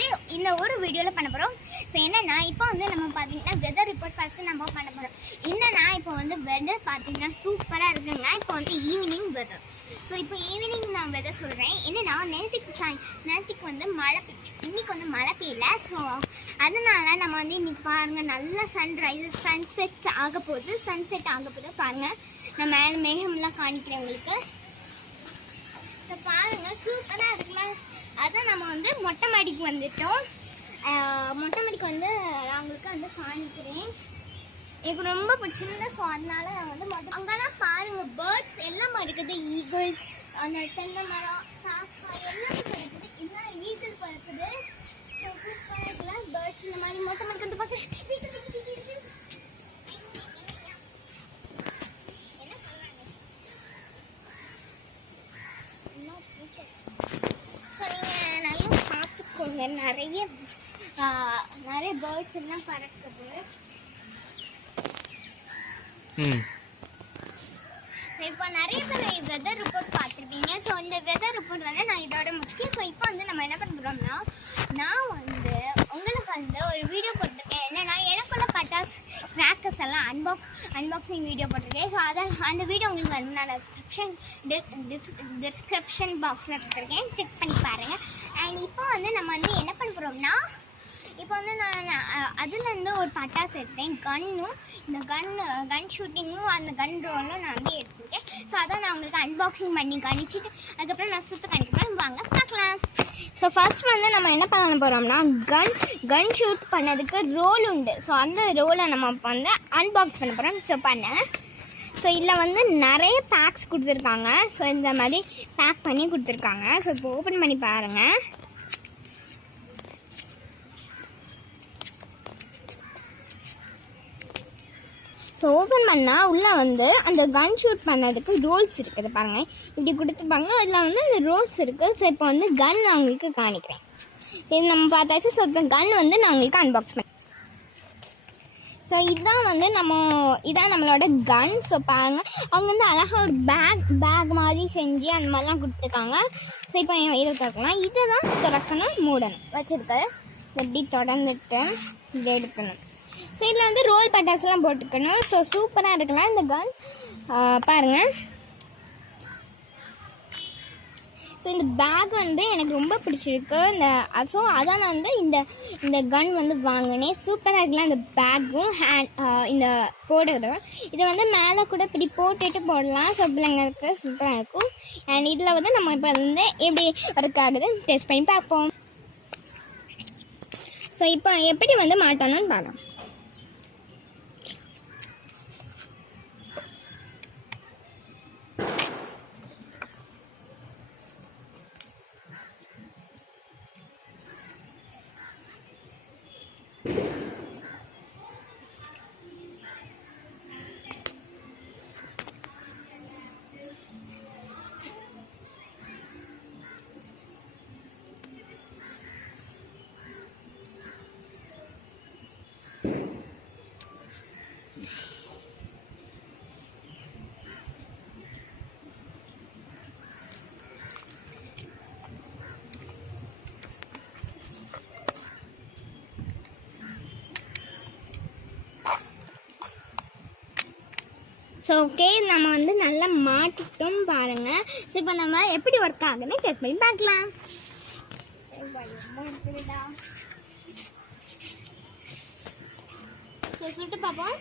வந்து இந்த ஒரு வீடியோவில் பண்ண போகிறோம். ஸோ என்னென்னா இப்போ வந்து நம்ம பார்த்தீங்கன்னா வெதர் ரிப்போர்ட் ஃபஸ்ட்டு நம்ம பண்ண போகிறோம். என்னென்னா இப்போ வந்து வெதர் பார்த்தீங்கன்னா சூப்பராக இருக்குங்க. இப்போ வந்து ஈவினிங் வெதர். ஸோ இப்போ ஈவினிங் நான் வெதர் சொல்கிறேன். என்னென்னா நேற்றுக்கு வந்து மழை பெய்யும், இன்றைக்கி வந்து மழை பெய்யல. ஸோ அதனால் நம்ம வந்து இன்றைக்கி பாருங்கள் நல்லா சன்செட் ஆக போகுது பாருங்கள். நான் மேலே மேகம்லாம் காணிக்கிறேன் உங்களுக்கு. ஸோ பாருங்கள் சூப்பராக இருக்குல்ல. அதான் நம்ம வந்து மொட்டை மாடிக்கு வந்துட்டோம். மொட்டை மாடிக்கு வந்து நான் உங்களுக்கு வந்து காணிக்கிறேன். எனக்கு ரொம்ப பிடிச்சிருந்தா. ஸோ அதனால வந்து அங்கெல்லாம் பாருங்கள் பேர்ட்ஸ் எல்லாம் இருக்குது. ஈகிள்ஸ், அந்த தென்னை மரம், காக்கா எல்லாமே பறக்குது. இன்னும் ஈகிள் பறக்குது. ஸோ சூப்பராக இருக்குல்ல பேர்ட்ஸ். இந்த மாதிரி மொட்டை மாடிக்கு வந்து பார்க்க நிறைய பேர்ட்ஸ் எல்லாம் பறக்குது. இப்போ நிறைய பேர் வெதர் ரிப்போர்ட் பார்த்துருப்பீங்க. ஸோ இந்த வெதர் ரிப்போர்ட் வந்து நான் இதோட முடிச்சுக்கேன். ஸோ இப்போ வந்து நம்ம என்ன பண்ணுறோம்னா, நான் வந்து உங்களுக்கு வந்து ஒரு வீடியோ போட்டிருக்கேன். என்னென்னா எனக்குள்ள பட்டாஸ் கிராக்கர்ஸ் எல்லாம் அன்பாக்சிங் வீடியோ போட்டிருக்கேன். ஸோ அந்த வீடியோ உங்களுக்கு வந்து நான் டிஸ்கிரிப்ஷன் பாக்ஸில் கொடுத்துருக்கேன், செக் பண்ணி பாருங்கள். அண்ட் இப்போ வந்து நம்ம வந்து என்ன பண்ண போகிறோம்னா, இப்போ வந்து நான் அதுலேருந்து ஒரு பட்டாசு எடுத்தேன். கன்னும் இந்த கன் ஷூட்டிங்கும் அந்த கன் ரோலும் நான் வந்து எடுத்துருக்கேன். ஸோ அதான் நான் உங்களுக்கு அன்பாக்சிங் பண்ணி காணிச்சிட்டு அதுக்கப்புறம் நான் சுற்று காணிக்கிறேன். வாங்க பார்க்கலாம். ஸோ ஃபர்ஸ்ட் வந்து நம்ம என்ன பண்ண போகிறோம்னா, கன் ஷூட் பண்ணதுக்கு ரோல் உண்டு. ஸோ அந்த ரோலை நம்ம இப்போ வந்து அன்பாக்ஸ் பண்ண போகிறோம். ஸோ ஸோ இதில் வந்து நிறைய பேக்ஸ் கொடுத்துருக்காங்க. ஸோ இந்த மாதிரி பேக் பண்ணி கொடுத்துருக்காங்க. ஸோ இப்போ ஓப்பன் பண்ணி பாருங்கள். ஸோ ஓப்பன் பண்ணால் உள்ளே வந்து அந்த கன் ஷூட் பண்ணதுக்கு ரோல்ஸ் இருக்குது பாருங்கள். இப்படி கொடுத்துருப்பாங்க. அதில் வந்து அந்த ரோல்ஸ் இருக்குது. ஸோ இப்போ வந்து கன் நான் உங்களுக்கு காணிக்கிறேன். இது நம்ம பார்த்தாச்சு. ஸோ இப்போ கன் வந்து நான் உங்களுக்கு அன்பாக்ஸ் பண்ணேன். ஸோ இதுதான் வந்து இதான் நம்மளோட கன். ஸோ பாருங்கள், அவங்க வந்து அழகாக ஒரு பேக் மாதிரி செஞ்சு அந்த மாதிரிலாம் கொடுத்துருக்காங்க. ஸோ இப்போ இதை திறக்கலாம். இதை தான் திறக்கணும், மூடணும் வச்சுருக்க. எப்படி தொடர்ந்துட்டு இதை எடுக்கணும். ஸோ இதில் வந்து ரோல் பட்டாஸ்லாம் போட்டுக்கணும். ஸோ சூப்பராக இருக்கலாம் இந்த கன் பாருங்கள். ஸோ இந்த பேக் வந்து எனக்கு ரொம்ப பிடிச்சிருக்கு. ஸோ அதான் நான் வந்து இந்த கன் வந்து வாங்கினேன். சூப்பராக இருக்கலாம் இந்த பேக்கும் இந்த போடுறது. இதை வந்து மேலே கூட இப்படி போட்டுட்டு போடலாம். ஸோ பிள்ளைங்களுக்கு சூப்பராக இருக்கும். அண்ட் இதில் வந்து நம்ம இப்போ வந்து எப்படி ஒர்க் ஆகுது டெஸ்ட் பண்ணி பார்ப்போம். ஸோ இப்போ எப்படி வந்து மாட்டணும்னு பார்க்கலாம். ஸோ ஓகே, நம்ம வந்து நல்லா மாட்டிட்டோம் பாருங்கள். ஸோ இப்போ நம்ம எப்படி ஒர்க் ஆகுதுன்னு டெஸ்ட் பண்ணி பார்க்கலாம். ஸோ சுட்டு பார்ப்போம்.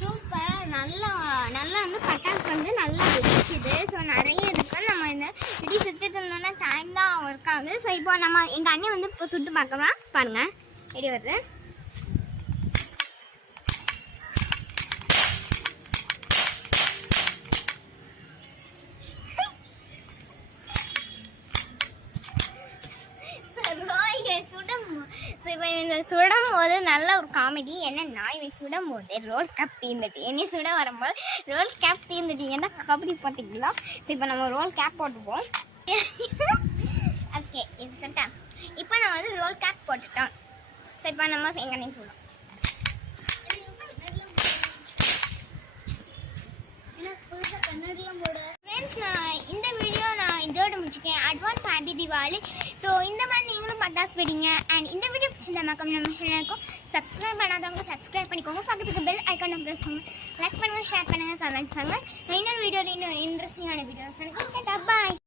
சூப்பராக நல்லா வந்து பட்டாசு வந்து நல்லா வெடிச்சுது. ஸோ நிறைய இருக்குது. நம்ம இந்த இப்படி சுட்டுட்டு இருந்தோம்னா டைம் தான் ஒர்க் ஆகுது. ஸோ இப்போ நம்ம எங்கள் அண்ணன் வந்து இப்போ சுட்டு பார்க்கலாம். பாருங்கள் எப்படி வருது. சுடும் போது நல்ல ஒரு காமெடி என்னன்னா, இவன் சுடும் போது ரோல் கேப் தீர்ந்துட்டு என்னை சுட வரும்போது ரோல் கேப் தீர்ந்துட்டு என்ன காமெடி பார்த்தீங்களா. இப்போ நம்ம ரோல் கேப் போட்டுப்போம். ஓகே இப்போ சொல்லிட்டேன். இப்போ நான் வந்து ரோல் கேப் போட்டுட்டோம். ஸோ இப்போ நம்ம எங்கன்னு சொல்லலாம். தீபாவளி. ஸோ இந்த மாதிரி நீங்களும் பட்டாசு வெடிங்க. அண்ட் இந்த வீடியோ பிடிச்சிருந்தா மக்கம் நம்ம சேனலுக்கும் சப்ஸ்கிரைப் பண்ணாதவங்க சப்ஸ்கிரைப் பண்ணிக்கோங்க. பக்கத்துக்கு பெல் ஐக்கானை ப்ரெஸ் பண்ணுங்க. லைக் பண்ணுங்கள், ஷேர் பண்ணுங்கள், கமெண்ட் பண்ணுங்கள். இன்னொரு வீடியோவில் இன்னும் இன்ட்ரெஸ்டிங்கான வீடியோஸ் இருக்கும். பாய்.